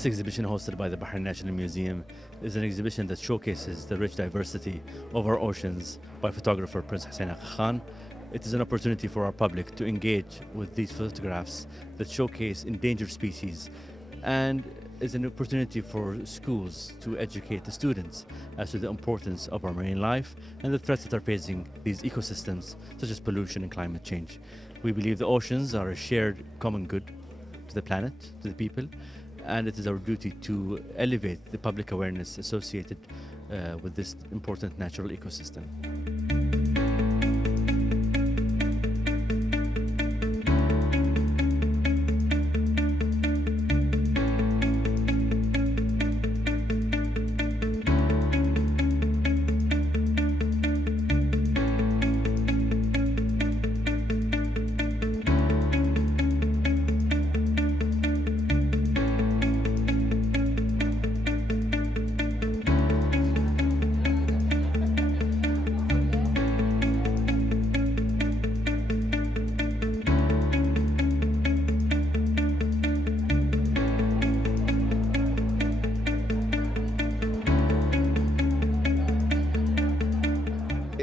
This exhibition hosted by the Bahrain National Museum is an exhibition that showcases the rich diversity of our oceans by photographer Prince Hussein Aga Khan. It is an opportunity for our public to engage with these photographs that showcase endangered species, and is an opportunity for schools to educate the students as to the importance of our marine life and the threats that are facing these ecosystems, such as pollution and climate change. We believe the oceans are a shared common good to the planet, to the people, and it is our duty to elevate the public awareness associated with this important natural ecosystem.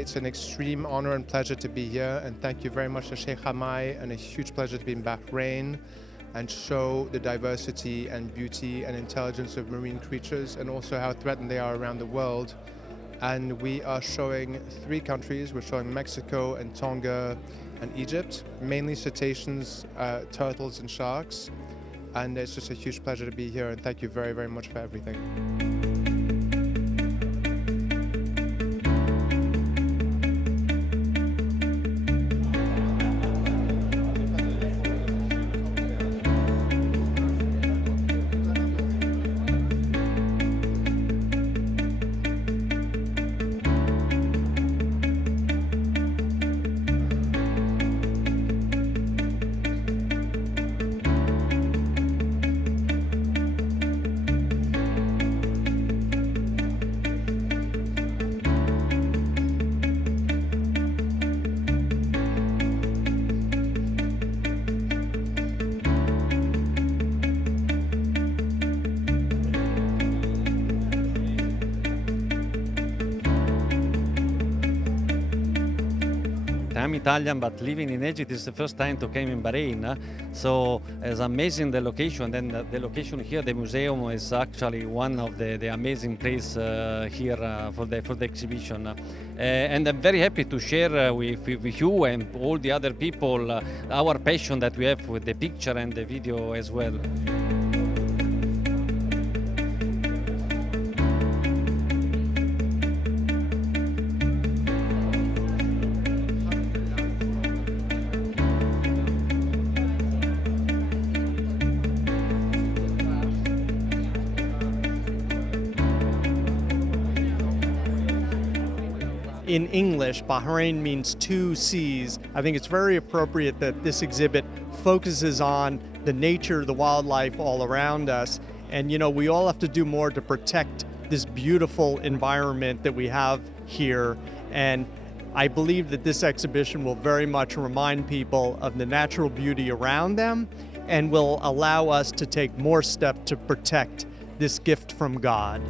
It's an extreme honor and pleasure to be here, and thank you very much to Sheikh Hamai, and a huge pleasure to be in Bahrain and show the diversity and beauty and intelligence of marine creatures, and also how threatened they are around the world. And we are showing 3 countries. We're showing Mexico and Tonga and Egypt, mainly cetaceans, turtles and sharks. And it's just a huge pleasure to be here, and thank you very, very much for everything. I'm Italian, but living in Egypt is the first time to come in Bahrain. So it's amazing the location. And the location here, the museum, is actually one of the amazing place here for the exhibition. And I'm very happy to share with you and all the other people our passion that we have with the picture and the video as well. In English, Bahrain means 2 seas. I think it's very appropriate that this exhibit focuses on the nature, the wildlife all around us. And you know, we all have to do more to protect this beautiful environment that we have here. And I believe that this exhibition will very much remind people of the natural beauty around them and will allow us to take more steps to protect this gift from God.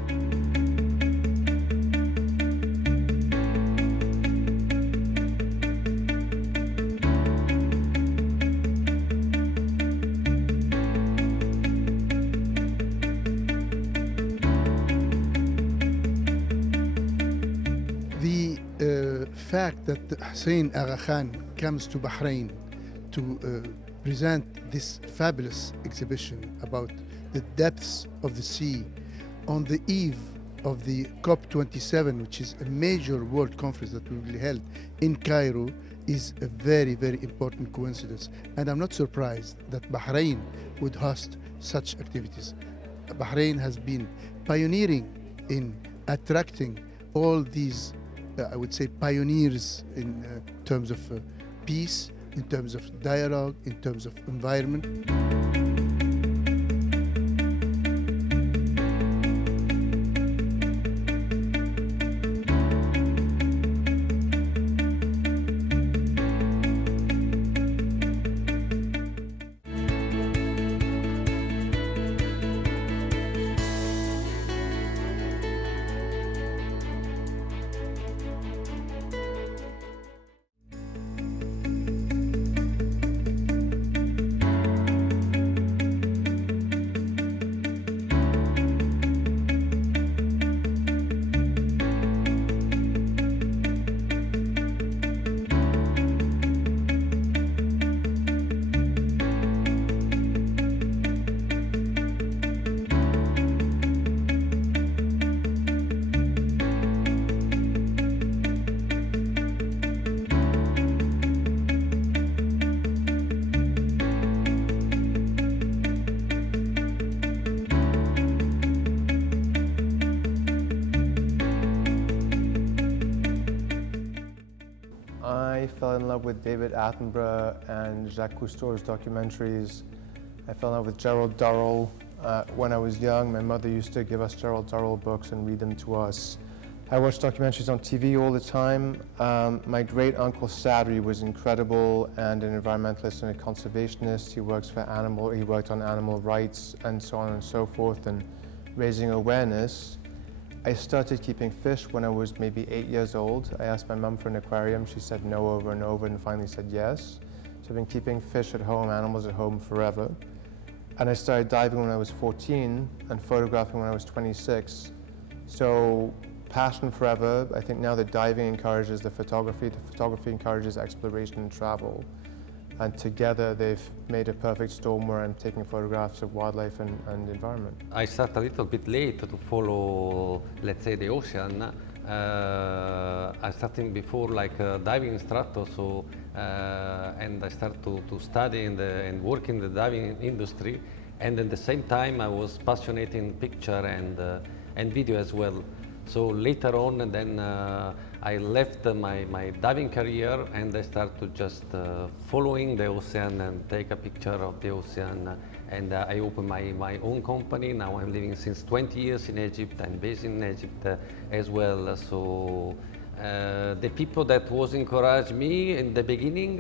The fact that Hussein Aga Khan comes to Bahrain to present this fabulous exhibition about the depths of the sea on the eve of the COP27, which is a major world conference that will be held in Cairo, is a very, very important coincidence. And I'm not surprised that Bahrain would host such activities. Bahrain has been pioneering in attracting all these I would say pioneers in terms of peace, in terms of dialogue, in terms of environment. fell in love with David Attenborough and Jacques Cousteau's documentaries. I fell in love with Gerald Durrell. When I was young, my mother used to give us Gerald Durrell books and read them to us. I watched documentaries on TV all the time. My great uncle Sadri was incredible and an environmentalist and a conservationist. He worked on animal rights and so on and so forth and raising awareness. I started keeping fish when I was maybe 8 years old. I asked my mum for an aquarium. She said no over and over and finally said yes. So I've been keeping fish at home, animals at home forever. And I started diving when I was 14 and photographing when I was 26. So passion forever. I think now that diving encourages the photography encourages exploration and travel. And together they've made a perfect storm where I'm taking photographs of wildlife and environment. I start a little bit late to follow, let's say, the ocean. I started before like a diving instructor, so and I started to study and work in the diving industry. And at the same time, I was passionate in picture and video as well. So later on, and then I left my diving career and I started to just following the ocean and take a picture of the ocean. And I opened my own company. Now I'm living since 20 years in Egypt. I'm based in Egypt as well. So the people that was encouraged me in the beginning,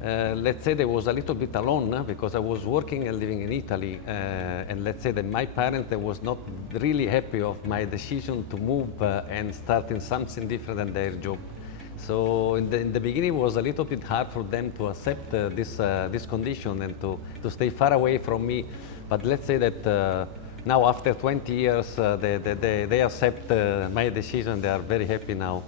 let's say they was a little bit alone because I was working and living in Italy, and let's say that my parents they was not really happy of my decision to move and starting something different than their job. So in the beginning it was a little bit hard for them to accept this condition and to stay far away from me. But let's say that now after 20 years they accept my decision. They are very happy now.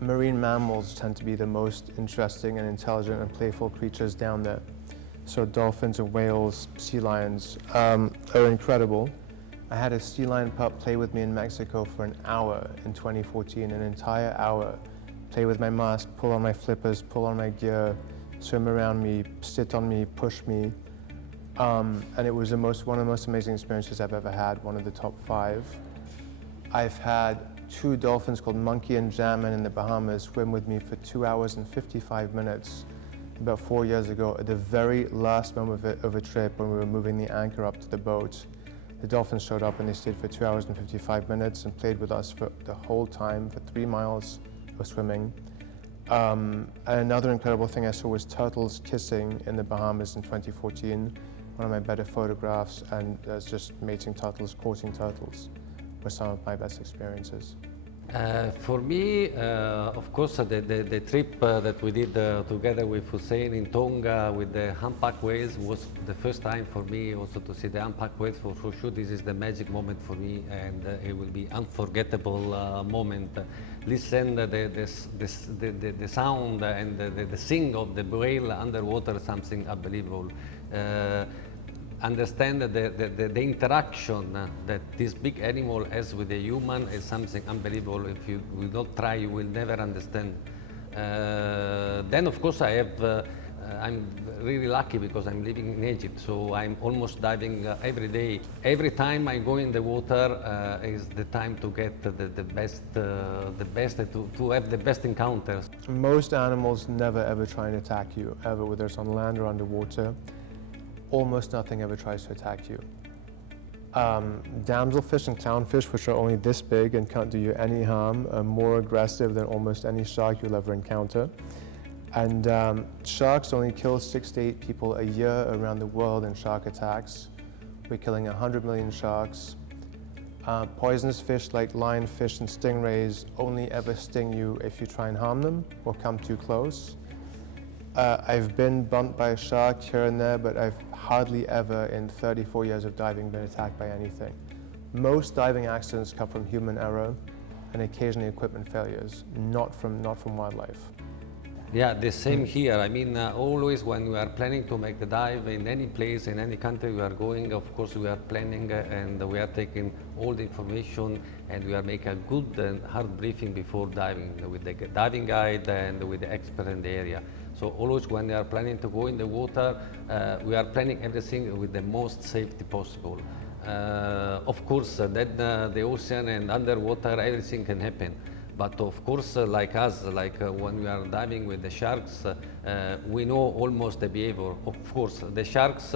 Marine mammals tend to be the most interesting and intelligent and playful creatures down there. So dolphins and whales, sea lions are incredible. I had a sea lion pup play with me in Mexico for an hour in 2014, an entire hour. Play with my mask, pull on my flippers, pull on my gear, swim around me, sit on me, push me. And it was one of the most amazing experiences I've ever had, one of the top 5. I've had 2 dolphins called Monkey and Jammin in the Bahamas swim with me for 2 hours and 55 minutes about 4 years ago at the very last moment of a trip when we were moving the anchor up to the boat. The dolphins showed up and they stayed for 2 hours and 55 minutes and played with us for the whole time, for 3 miles of swimming. And another incredible thing I saw was turtles kissing in the Bahamas in 2014. One of my better photographs, and just mating turtles, courting turtles were some of my best experiences. For me, of course, the trip that we did together with Hussein in Tonga with the humpback whales was the first time for me also to see the humpback whales. For sure, this is the magic moment for me, and it will be unforgettable moment. Listen the sound and the sing of the whale underwater, something unbelievable. Understand that the interaction that this big animal has with a human is something unbelievable. If you will not try, you will never understand. Then, of course, I'm really lucky because I'm living in Egypt, so I'm almost diving every day. Every time I go in the water is the time to get the best, to have the best encounters. Most animals never ever try and attack you, ever, whether it's on land or underwater. Almost nothing ever tries to attack you. Damselfish and clownfish, which are only this big and can't do you any harm, are more aggressive than almost any shark you'll ever encounter. And sharks only kill 6 to 8 people a year around the world in shark attacks. We're killing 100 million sharks. Poisonous fish like lionfish and stingrays only ever sting you if you try and harm them or come too close. I've been bumped by a shark here and there, but I've hardly ever in 34 years of diving been attacked by anything. Most diving accidents come from human error and occasionally equipment failures, not from wildlife. Yeah, the same here. I mean, always when we are planning to make the dive in any place, in any country we are going, of course we are planning and we are taking all the information and we are making a good and hard briefing before diving with the diving guide and with the expert in the area. So always when we are planning to go in the water, we are planning everything with the most safety possible. Of course, then the ocean and underwater, everything can happen. But of course, like us, when we are diving with the sharks, we know almost the behavior. Of course, the sharks,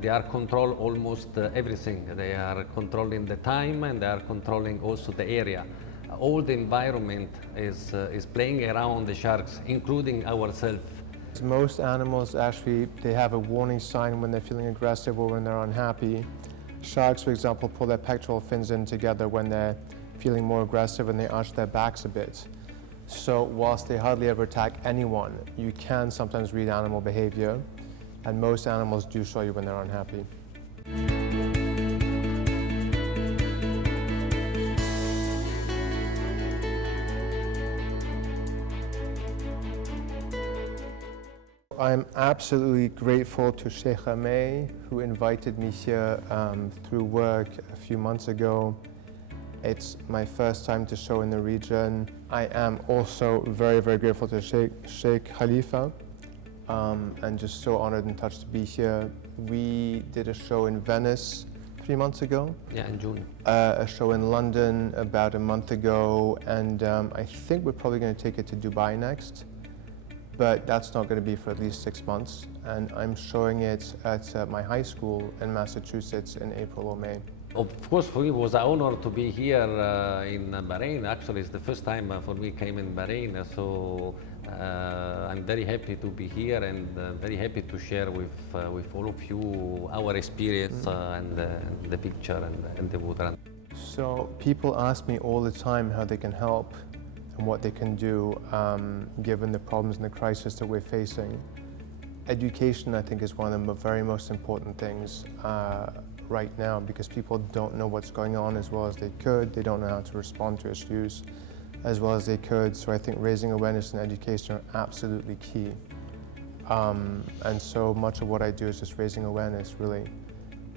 they are control almost everything. They are controlling the time and they are controlling also the area. All the environment is playing around the sharks, including ourselves. Most animals actually, they have a warning sign when they're feeling aggressive or when they're unhappy. Sharks, for example, pull their pectoral fins in together when they're feeling more aggressive and they arch their backs a bit. So whilst they hardly ever attack anyone, you can sometimes read animal behavior, and most animals do show you when they're unhappy. I'm absolutely grateful to Sheikh Hamay, who invited me here through work a few months ago. It's my first time to show in the region. I am also very, very grateful to Sheikh Khalifa, and just so honored and touched to be here. We did a show in Venice 3 months ago. Yeah, in June. A show in London about a month ago, and I think we're probably going to take it to Dubai next. But that's not going to be for at least 6 months. And I'm showing it at my high school in Massachusetts in April or May. Of course, for me it was an honor to be here in Bahrain. Actually, it's the first time for me came in Bahrain. So I'm very happy to be here and very happy to share with all of you our experience and the picture and the water. So people ask me all the time how they can help and what they can do given the problems and the crisis that we're facing. Education, I think, is one of the very most important things right now, because people don't know what's going on as well as they could. They don't know how to respond to issues as well as they could. So I think raising awareness and education are absolutely key. And so much of what I do is just raising awareness, really.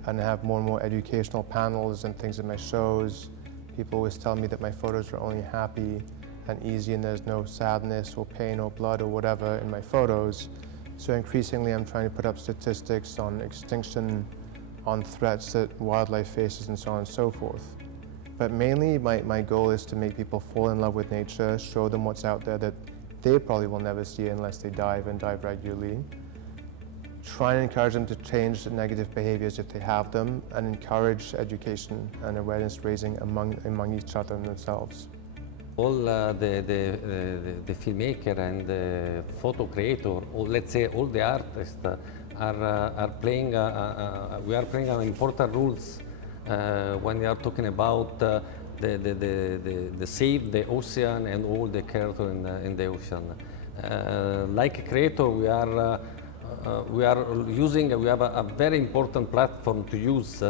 And I have more and more educational panels and things in my shows. People always tell me that my photos are only happy and easy and there's no sadness or pain or blood or whatever in my photos. So increasingly I'm trying to put up statistics on extinction, on threats that wildlife faces and so on and so forth. But mainly my goal is to make people fall in love with nature, show them what's out there that they probably will never see unless they dive and dive regularly. Try and encourage them to change the negative behaviors if they have them, and encourage education and awareness raising among each other and themselves. All the filmmaker and the photo creator, or let's say all the artists, are playing. We are playing an important roles when we are talking about the save the ocean and all the character in the ocean. Like a creator, we are using. We have a very important platform to use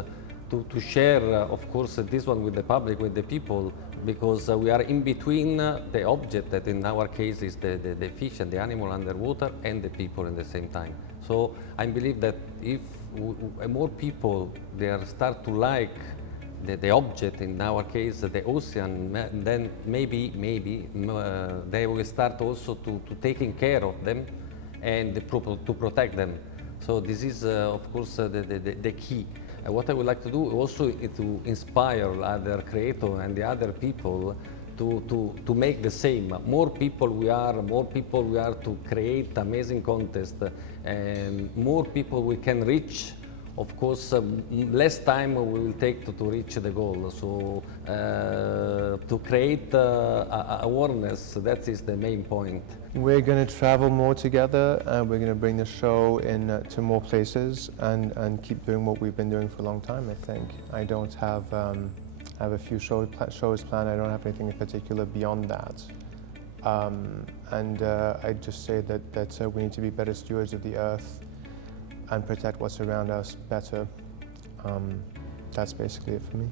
to share, of course, this one with the public, with the people, because we are in between the object, that in our case is the fish and the animal underwater, and the people at the same time. So I believe that if more people start to like the object, in our case the ocean, then maybe they will start also to taking care of them and to protect them. So this is of course the key. What I would like to do also is to inspire other creators and the other people to make the same. More people we are to create amazing contest, and more people we can reach. Of course, less time we will take to reach the goal. So to create awareness, that is the main point. We're going to travel more together, and we're going to bring the show in to more places and keep doing what we've been doing for a long time, I think. I don't have a few shows planned. I don't have anything in particular beyond that. I just say that we need to be better stewards of the earth and protect what's around us better. That's basically it for me.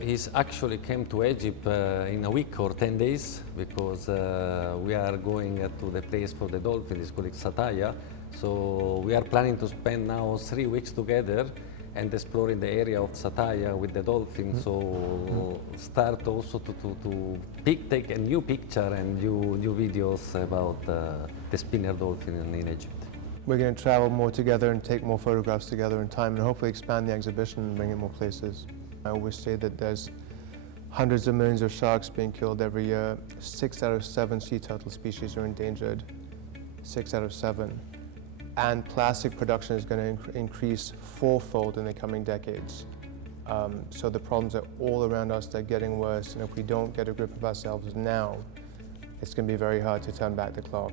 He actually came to Egypt in a week or 10 days, because we are going to the place for the dolphin. It's called Sataya. So we are planning to spend now 3 weeks together and exploring the area of Sataya with the dolphin. So start also to take a new picture and new videos about the spinner dolphin in Egypt. We're going to travel more together and take more photographs together in time, and hopefully expand the exhibition and bring it more places. I always say that there's hundreds of millions of sharks being killed every year. 6 out of 7 sea turtle species are endangered. 6 out of 7. And plastic production is going to increase fourfold in the coming decades. So the problems are all around us, they're getting worse, and if we don't get a grip of ourselves now, it's going to be very hard to turn back the clock.